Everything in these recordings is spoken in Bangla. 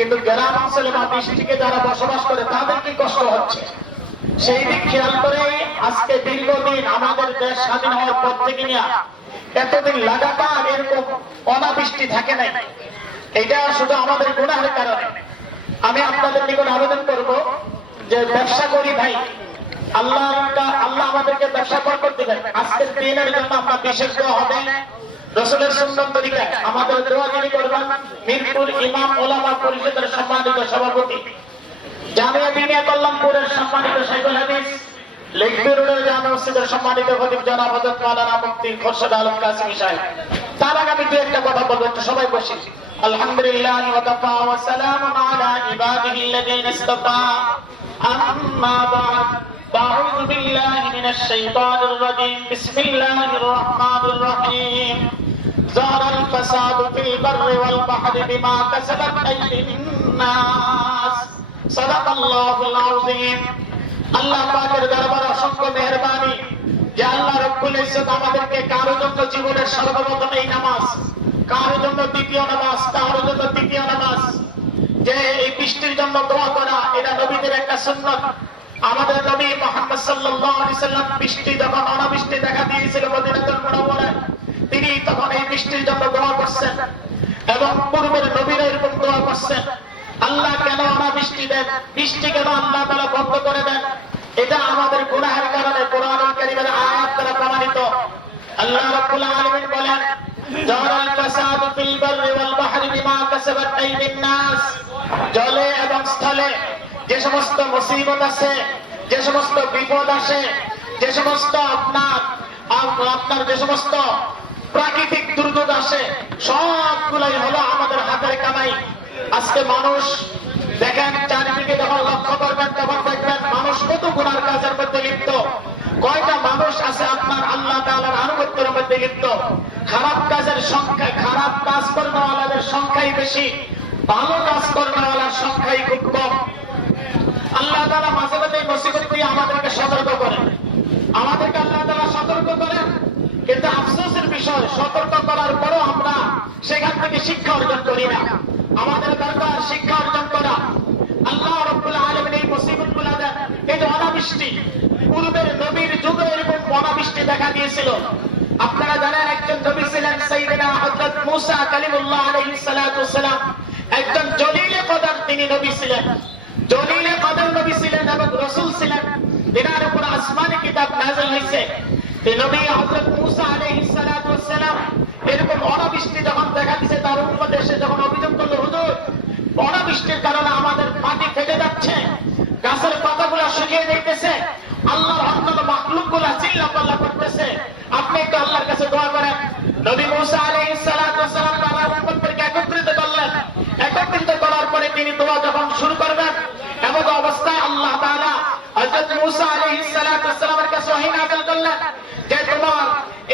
কিন্তু গ্রাম অঞ্চলে বা বৃষ্টিকে যারা বসবাস করে তাদের কি কষ্ট হচ্ছে, সেই দিক খেয়াল করে আজকে দীর্ঘদিন আমাদের দেশ স্বাধীন হওয়ার পর থেকে নিয়ে এতদিন লাগাতার এরকম অনাবৃষ্টি থাকে নাই। এটা শুধু আমাদের গুনাহের কারণে। আমি আপনাদের নিকট আবেদন করব যে ব্যবসা করি ভাই, আল্লাহ আমাদেরকে ব্যবসা বরকত দিবেন। আজকের দিনের জন্য আমরা বিশেষ দোয়া হবে রাসূলের সুন্নাত তরিকায় আমাদের দোয়া যিনি করবেন মিরপুর ইমাম ওলামা পরিষদের সম্মানিত সভাপতি, জামিয়া দিনিয়া কল্যাণপুরের সম্মানিত শাইখুল হাদিস, লেকবি রোডের জামে মসজিদের সম্মানিত খতিব জনাব হযরত মাওলানা মুফতি খোরশেদ আলম কাসেমী সাহেব। তার আগে আমি দু একটা কথা বলবো, একটু সবাই বসি। আলহামদুলিল্লাহ ওয়া কাফা ওয়া সালামুন আলা ইবাদিহিল্লাযীনা ইসতাফা, আম্মা বা'দ, আউযু বিল্লাহি মিনাশ শাইতানির রাজীম, বিসমিল্লাহির রাহমানির রাহিম। যারাল ফাসাদু ফিল বাররি ওয়াল বাহরি বিমা কাসাবাত আইদিন নাস, সাদাকাল্লাহুল আযীম। আল্লাহ পাকের দরবারে অসংখ্য মেহেরবানি যে আল্লাহ রব্বুল ইজ্জত আমাদেরকে কারো জন্য জীবনের সর্বপ্রথম এই নামাজ, কারো জন্য দ্বিতীয় নামাজ, কারো জন্য তৃতীয় নামাজ, যে এই বৃষ্টির জন্য দোয়া করা, এটা নবীদের একটা সুন্নাত। আমাদের নবী মুহাম্মদ সাল্লাল্লাহু আলাইহি সাল্লাম বৃষ্টি যখন অনাবৃষ্টি দেখা দিয়েছিল মদিনাতুল মুনাওয়ারায়, তিনি তখন এই বৃষ্টির জন্য দোয়া করছেন এবং পূর্বের নবীরা এরকম দোয়া করছেন। আল্লাহ কেন অনাবৃষ্টি দেন, বৃষ্টি কেন আল্লাহ তাআলা বন্ধ করে দেন, এটা আমাদের গুনাহের কারণে কোরআনুল কারীমের আয়াত দ্বারা প্রমাণিত। আল্লাহ রাব্বুল আলামিন বলেন, যারাল ফাসাদু ফিল বাররি ওয়াল বাহরি বিমা কাসাবাত আইদিন নাস, জলে এবং স্থলে যে সমস্ত মুসিবত আছে, যে সমস্ত বিপদ আসে, যে সমস্ত আপনার যে সমস্ত প্রাকৃতিক দুর্যোগ আসে, সবগুলাই হলো আমাদের হাতের কামাই। আজকে মানুষ দেখেন চারিদিকে যখন লক্ষ্য করবেন তখন দেখবেন মানুষ কত গুনার কাজের মধ্যে লিপ্ত। কয়টা মানুষ আছে আপনার আল্লাহ তাআলার আনুগত্যের মধ্যে লিপ্ত? খারাপ কাজের সংখ্যা, খারাপ কাজ কর্মওয়ালাদের সংখ্যাই বেশি, ভালো কাজ কর্মওয়ালার সংখ্যাই খুব কম। আল্লাহ তাআলা মাঝে মাঝে মুসিবত দিয়ে আমাদেরকে সতর্ক করেন, আমাদেরকে আল্লাহ তাআলা সতর্ক করেন, কিন্তু আফসোসের বিষয় সতর্ক করার পরও আমরা সেখান থেকে শিক্ষা অর্জন করি না। আমাদের দরকার শিক্ষা অর্জন করা। আল্লাহ রাব্বুল আলামিন এই মুসিবতগুলো দেন, এই যে অনাবৃষ্টি, পূর্বের নবীর যুগে এরকম অনাবৃষ্টি দেখা দিয়েছিল। আপনারা জানেন একজন নবী ছিলেন সাইয়েদনা হযরত মূসা কালিমুল্লাহ আলাইহিস সালাতু ওয়াস সালাম, একজন জলিলে কদর তিনি নবী ছিলেন, জলিলে কদর নবী ছিলেন এবং রাসূল ছিলেন। তিনার উপর আসমানি কিতাব নাযিল হয়েছে। এই নবী হযরত মূসা আলাইহিস সালাতু ওয়াস সালাম এরকম অনাবৃষ্টি যখন দেখা দিয়েছে, তার উম্মত এসে যখন অভিযোগ করলো, হুজুর অনাবৃষ্টির কারণে আমাদের মাটি ফেটে যাচ্ছে, গাছের পাতাগুলো শুকিয়ে যাইতেছে, আল্লাহর অন্যান্য মাখলুকগুলো চিল্লাপাল্লা করতেছে, আপনি একটু আল্লাহর কাছে দোয়া করেন। নবী মূসা আলাইহিস সালাতু ওয়াস সালাম তার উম্মতকে একত্রিত করলেন। একত্রিত করার পরে তিনি দোয়া যখন শুরু করবেন, এমন অবস্থায় আল্লাহ তাআলা হযরত মূসা আলাইহিস সালাতু ওয়াস সালামের কাছে ওহী নাযিল করলেন যে তোমার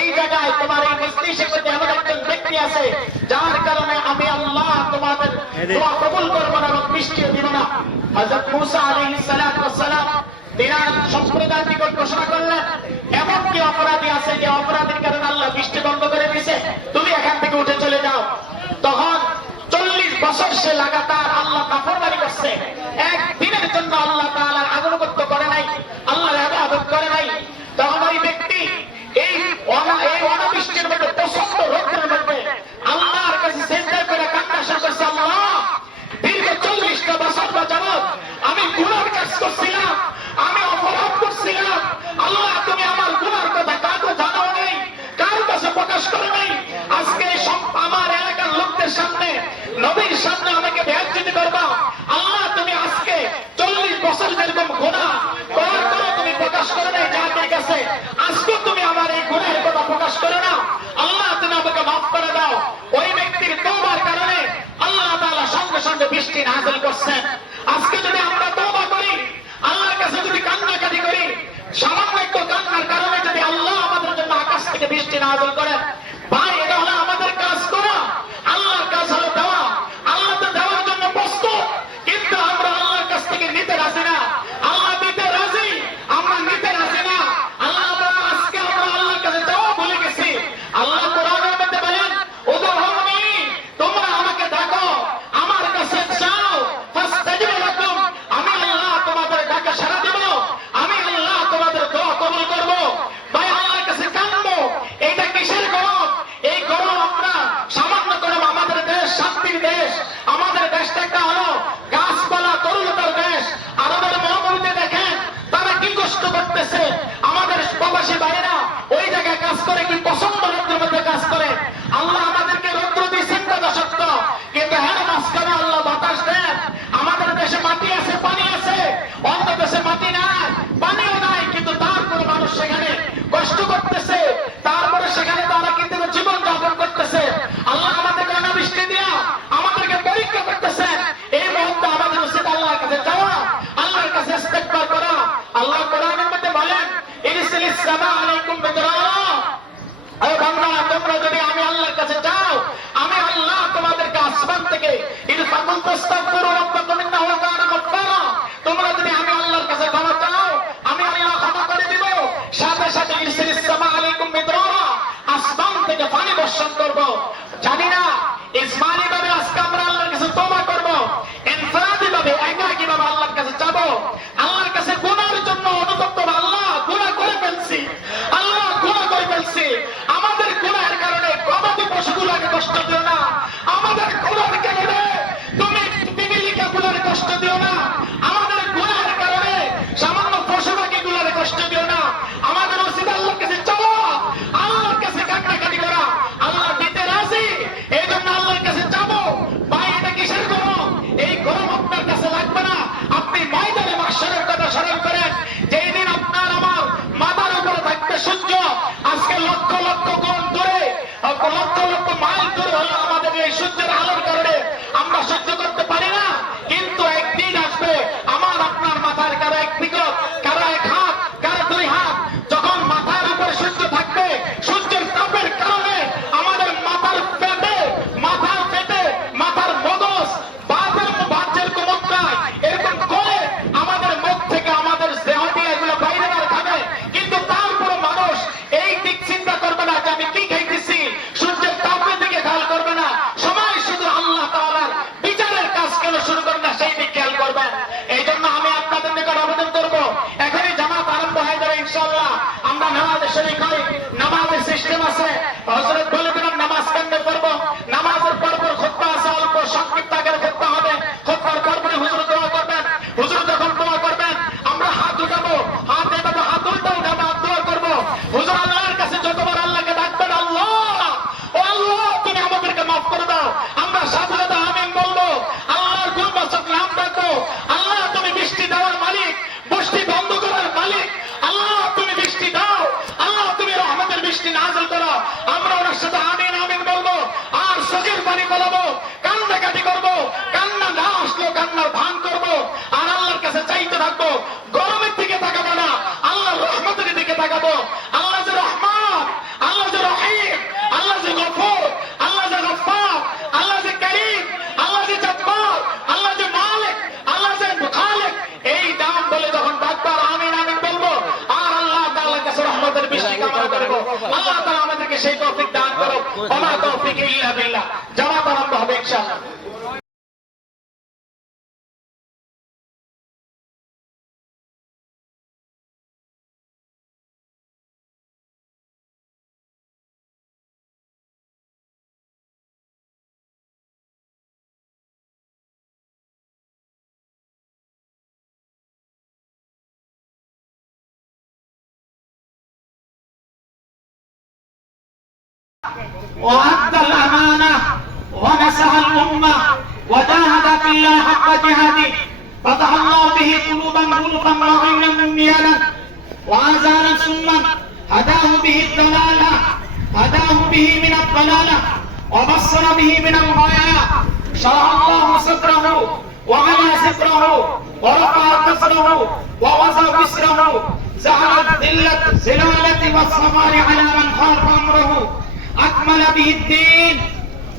এই জায়গায়, তোমার এই মজলিসের মধ্যে এমন একজন ব্যক্তি আছে যার কারণে আমি আল্লাহ তোমাদের দোয়া কবুল করব না এবং বৃষ্টিও দিব না। হযরত মূসা আলাইহিস সালাতু ওয়াস সালাম তিনার সম্প্রদায়ের নিকট ঘোষণা করলেন, এমন কি অপরাধী আছে যে অপরাধীর কারণে আল্লাহ বৃষ্টি বন্ধ করে দিয়েছে, তুমি এখান থেকে উঠে চলে যাও। তখন 40 বছর সে লাগাতার আল্লাহ নাফরমানি করছে, একদিনের জন্য আল্লাহ তাআলার আনুগত্য করে নাই, আল্লাহর ইবাদত করে নাই। তখন ওই ব্যক্তি এই অনাবৃষ্টির মধ্যে, প্রচন্ড রোদের মধ্যে আল্লাহর কাছে সিজদা করে কান্না শুরু করছে, আল্লাহ দীর্ঘ 40টা বছর যাবত আমি গুনাহ কাজ করছিলাম, আমি অপরাধ করছিলাম, আল্লাহ তুমি আমার গুনার কথা কাউকে জানাও নাই, কারোর কাছে প্রকাশ করো নাই। আজকে আমার এলাকার লোকদের সামনে, নবীর সামনে আমাকে বেইজ্জত করবা, আল্লাহ তুমি আজকে 40 বছর যেরকম গুনাহ করার পরে তুমি প্রকাশ করো নাই জাতির কাছে, আজকে তুমি আমার এই গুনাহের কথা প্রকাশ করো না, আল্লাহ তুমি আমাকে মাফ করে দাও। ওই ব্যক্তির তওবার কারণে আল্লাহ তাআলা সঙ্গে সঙ্গে বৃষ্টি নাযিল করছেন। আজকে যদি আমরা তওবা করি, আল্লাহর কাছে যদি কান্নাকাটি করি, সামান্য একটু কান্নার কারণে যদি আল্লাহ আমাদের জন্য আকাশ থেকে বৃষ্টি নাযিল করেন, ভাই এটা হলো আমাদের কাজ করা, আল্লাহর কাজ হলো দেওয়া। আল্লাহ তো দেওয়ার জন্য প্রস্তুত, কিন্তু আমরা আল্লাহর কাছ থেকে নিতে রাজি না। আল্লাহ দিতে রাজি, আমরা নিতে রাজি না। আজকে আমরা আল্লাহর কাছে যাওয়া ভুলে গেছি। আল্লাহ কোরআনের মধ্যে বলেন, উদউনি, তোমরা আমাকে ডাকো, আমার কাছে যাও, আমাদের দেশটা হলো গাছপালা তরুলতার দেশ। আরবের মরুভূমিতে দেখেন তারা কি কষ্ট করতেছে। আমাদের প্রবাসী ভাইয়েরা ওই জায়গায় কাজ করে কি প্রচন্ড রৌদ্রের মধ্যে কাজ করে। আল্লাহ আমাদেরকে রৌদ্র দিয়েছেন কথা সত্য, কিন্তু হ্যাঁ মাঝখানে আল্লাহ বাতাস দেন। আমাদের দেশে মাটি আছে, পানি আছে, অন্য দেশে মাটি নাই, পানিও নাই, কিন্তু তারপরে মানুষ সেখানে কষ্ট করতেছে, তারপরে সেখানে তারা কিন্তু জীবন যাপন করতেছে। আল্লাহ আমাদেরকে অনাবৃষ্টি দিয়া আমাদেরকে পরীক্ষা করতেছে। এই মুহূর্তে আমাদের উচিত আল্লাহর কাছে যাওয়া, আল্লাহর কাছে ইস্তেগফার করা। আল্লাহ কোরআনের মধ্যে বলেন ইরসিলিস সামা আলাইকুম বিদরারা, এই বান্দা তোমরা যদি আমি আল্লাহর কাছে যাও, আমি আল্লাহ তোমাদেরকে আসমান থেকে ইরফাকুল তাস্তাগফিরু রাব্বাকুম ইন্নাহু কানা গাফফারা, তোমরা যদি আমি আল্লাহর কাছে ক্ষমা চাও, আমি আল্লাহ ক্ষমা করে দিব। সাথে সাথে ইরসিলিস সামা আলাইকুম বিদরারা, আসমান থেকে পানি বর্ষণ করব। জানি না ইসমানি ভাবে আজকে আমরা আল্লাহর কাছে তওবা করব, ইনফরাদি ভাবে একাকী ভাবে আল্লাহর কাছে যাব। আল্লাহর কাছে গুনাহের জন্য অনুতপ্ত হব। আল্লাহ গুনাহ করে ফেলছি, আল্লাহ গুনাহ করে ফেলছি। আমাদের গুনাহের কারণে গবাদি পশুগুলোকে কষ্ট দিও না, আমাদের গুনাহের কারণে তুমি বিবিলিকা গুলোর কষ্ট দিও না, আমাদের গুনাহের কারণে সামান্য পশু পাখিগুলোর কষ্ট দিও না। আমাদের উচিত আল্লাহর কাছে চাওয়া, আল্লাহর কাছে কান্নাকাটি করা। আল্লাহ দিতে রাজি, এই জন্য আল্লাহর কাছে যাবো। ভাই এটা কিসের গরম? এই গরম আপনার কাছে লাগবে না। আপনি ময়দানে মাহশারের কথা স্মরণ করেন, যেই দিন আপনার আমার মাথার উপরে থাকবে সূর্য। আজকে লক্ষ লক্ষ কোণ দূরে, লক্ষ লক্ষ মাইল দূরে হলো আমাদের এই সূর্যের আলোর কারণে আমরা সহ্য করতে পারি না। কিন্তু একদিন আসবে আমার আপনার মাথার কারো এক বিগত, কারো এক হাত, কারো দুই হাত, যখন মাথার উপরে সূর্য থাকবে, সূর্যের তাপের কারণে আমাদের মাথার পেটে, মাথার মগজ, বাজের কোমরটায় এরকম করে আমাদের মুখ থেকে আমাদের দেহ দিয়ে এগুলো বাইরে বার খাবে। কিন্তু তারপরে মানুষ এই দিক চিন্তা করবে না যে আমি কি খাইতেছি, সূর্যের তাপের দিকে খেয়াল করবে না। সবাই শুধু আল্লাহ তাআলার বিচারের কাজ কেন শুরু করে না সেই দিক খেয়াল করবেন। এই জন্য আমি আপনাদের নিকট আবেদন করব, এখনই জামাত আরম্ভ হয়ে যাবে ইনশাআল্লাহ। আমরা নামাজে শরীক হই, নামাজের সিস্টেম আছে। হযরত বলে দিলাম নামাজ কেমনে পড়ব। নামাজের পরপর খুতবা আছে, অল্প সংক্ষিপ্ত আকারে খুতবা হবে। খুতবার পরপরই হুজুর দোয়া করবেন। হুজুর যখন দোয়া করবেন আমরা হাত উঠাবো, হাত এভাবে হাত উল্টা উঠাবো, হাত দোয়া করবো। হুজুর আল্লাহর কাছে যতবার আল্লাহকে ডাকবেন, আল্লাহ ও আল্লাহ তুমি আমাদেরকে মাফ করে দাও, আমরা সাথে সাথে আমিন বলবো। আল্লাহর গুণবাচক নাম ডাকবো। আল্লাহ তুমি বৃষ্টি দেওয়ার মালিক, বৃষ্টি বন্ধ করার মালিক। আল্লাহ তুমি বৃষ্টি দাও, আল্লাহ তুমি রহমতের বৃষ্টি নাযিল করো। আমরা ওনার সাথে আমিন আমিন বলবো, আর চোখের পানি ফেলাবো, কান্নাকাটি করবো। কান্না না আসলেও কান্নার ভান করবো, আর আল্লাহর কাছে চাইতে থাকবো। গরমের দিকে তাকাবো না, আল্লাহর রহমতের দিকে তাকাবো। আল্লাহ যে রহমান, আল্লাহ যে রহিম, আল্লাহ যে গফুর, আল্লাহ যে গফফার, আল্লাহ যে করিম, আল্লাহ যে জব্বার, আল্লাহ যে মালিক, আল্লাহ যে খালিক, এই নাম বলে যখন ডাকবার আমিন আমিন বলবো, আর আল্লাহ তাআলার কাছে রহমতের বৃষ্টি কামনা করবো। আল্লাহ তাআলা আমাদেরকে সেই তৌফিক দান করুক। ওমা তৌফিক ইল্লা বিল্লাহ। জামাত আরম্ভ হবে ইনশাআল্লাহ। وأدى الأمانة ونصح الأمة وجاهد في الله حق جهاده فتح الله به قلوبا غلفا وعينا عميانا وآذانا سما هداه به الضلالة، هداه به من الضلالة وبصر به من الغاية. شرح الله صدره وعلى ستره ورفع قصره ووسع بسره، زهر الزلالة والصغار على من خالف أمره، أكمل به الدين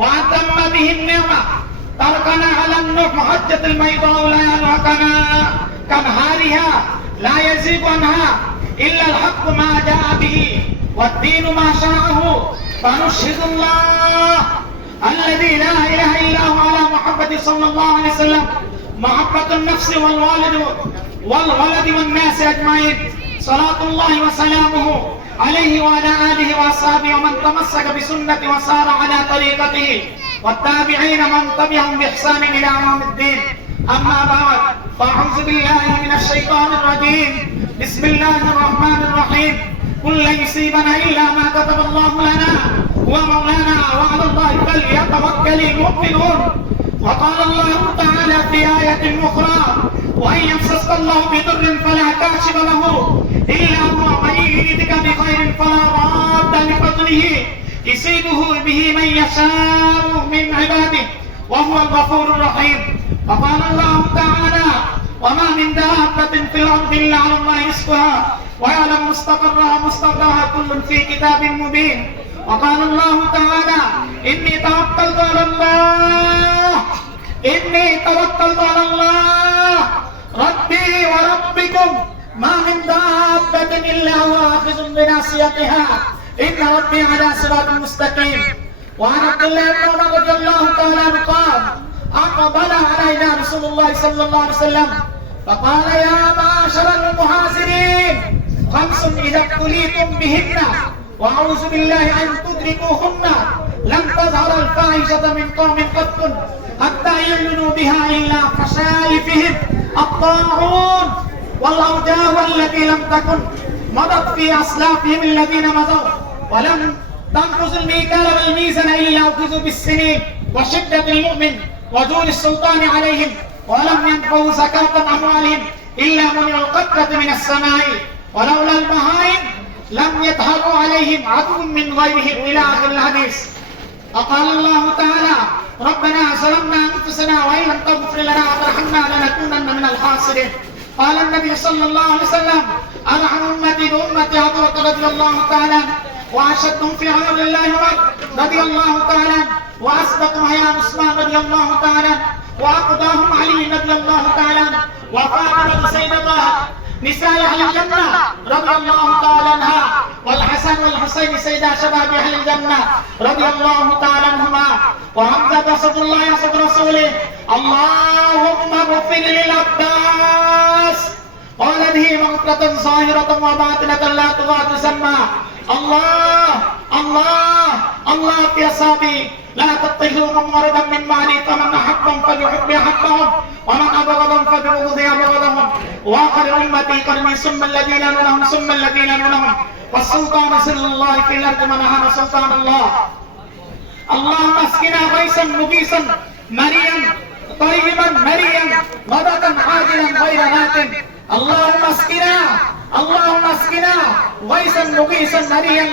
وأتم به النعمة، تركنا على النور محجة البيضاء ليالها كنهارها لا يزيغ عنها إلا الحق ما جاء به والدين ما شرعه. فنشهد الله الذي لا إله إلا هو على محمد صلى الله عليه وسلم محبة النفس والولد والناس أجمعين. صلاة الله وسلامه عليه وعلى آله وأصحابه ومن تمسك بسنته وسار على طريقته والتابعين من تبعهم بإحسان إلى يوم الدين. أما بعد فأعوذ بالله من الشيطان الرجيم. بسم الله الرحمن الرحيم. قل لن يصيبنا إلا ما كتب الله لنا هو مولانا وعلى الله فليتوكل المؤمنون. وقال الله تعالى في آية أخرى: وإن يمسسك الله بضر فلا كاشف له إلا هو وإن يردك بخير فلا راد لفضله يصيبه به من يشاء من عباده وهو الغفور الرحيم. وقال الله تعالى: وما من دابة في الأرض إلا على الله رزقها ويعلم مستقرها ومستودعها كل في كتاب مبين. وقال الله تعالى: إني توكلت على الله ربي وربكم ما من دابة إلا هو آخذ بناصيتها إن ربي على صراط مستقيم. وعن عبد الله بن عمر رضي الله تعالى عنه قال: أقبل علينا رسول الله صلى الله عليه وسلم فقال: يا معشر المهاجرين خمس إذا ابتليتم بهن وأعوذ بالله أن تدركوهن لم تظهر الفاحشة من قوم قط حتى يعلنوا بها إلا خسائفهم الطاعون والأوجاع التي لم تكن مضت في أسلافهم الذين مضوا ولم تنقص الميكال والميزان إلا أخذوا بالسنين وشدة المؤمن وجود السلطان عليهم ولم ينفوا زكاة أموالهم إلا منع القطرة من السماء ولولا البهائم لم يظهروا عليهم عدو من غيرهم إلى آخر الحديث. وقال الله تعالى: ربنا ظلمنا أنفسنا وإن لم تغفر لنا وترحمنا لنكونن من الخاسرين. قال النبي صلى الله عليه وسلم: أرحم أمتي بأمتي أبو بكر رضي الله تعالى وأشدهم في عمر الله عمر رضي الله تعالى وأصدقهم يا عثمان رضي الله تعالى وأقضاهم علي رضي الله تعالى وفاطمة سيدة نساء أهل الجنة رضي الله تعالى عنها والحسن والحسين سيدا شباب أهل الجنة رضي الله تعالى عنهما وحمزة أسد الله أسد رسوله. اللهم اغفر للعباس وولده مغفرة ظاهرة وباطنة لا تغادر ذنبا. الله في أصحابي لا تتخذوا مرضا من بعدي فمن أحبهم فبحب أحبهم ومن أبغضهم فببغض أبغضهم وآخر أمتي قرني ثم الذين يلونهم ثم الذين يلونهم والسلطان سر الله في الأرض من أهان سلطان الله. اللهم اسقنا غيثا مغيثا مريا طيبا مريا غدقا عاجلا غير نات. اللهم اسقنا غيثا مغيثا مريا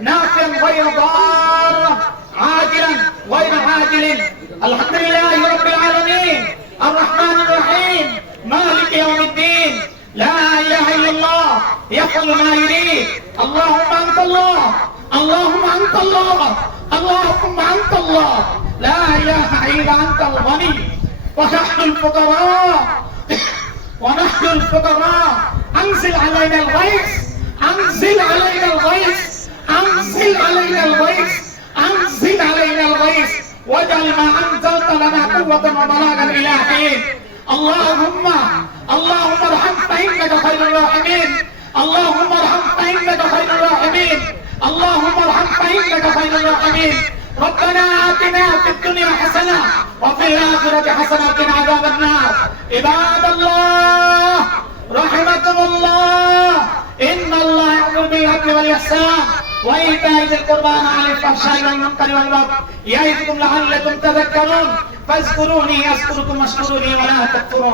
نافعا غير ضار عاجلا غير عاجل. الحمد لله رب العالمين الرحمن الرحيم مالك يوم الدين لا اله الا الله يفعل ما يريد. اللهم انت الله لا اله الا انت الغني ونحن الفقراء انزل علينا الغيث واجعل ما انزلت لنا قوة وبلاغا الى حين. اللهم ارحم فإنك خير الراحمين. ربنا آتنا في الدنيا حسنة وفي الآخرة حسنة وقنا عذاب النار. عباد الله رحمكم الله إن الله يأمر بالعدل والإحسان وإيتاء ذي القربى وعن الفحشاء والمنكر والبغي يعظكم لعلكم تذكرون. فاذكروني أذكركم واشكروا لي ولا تكفرون.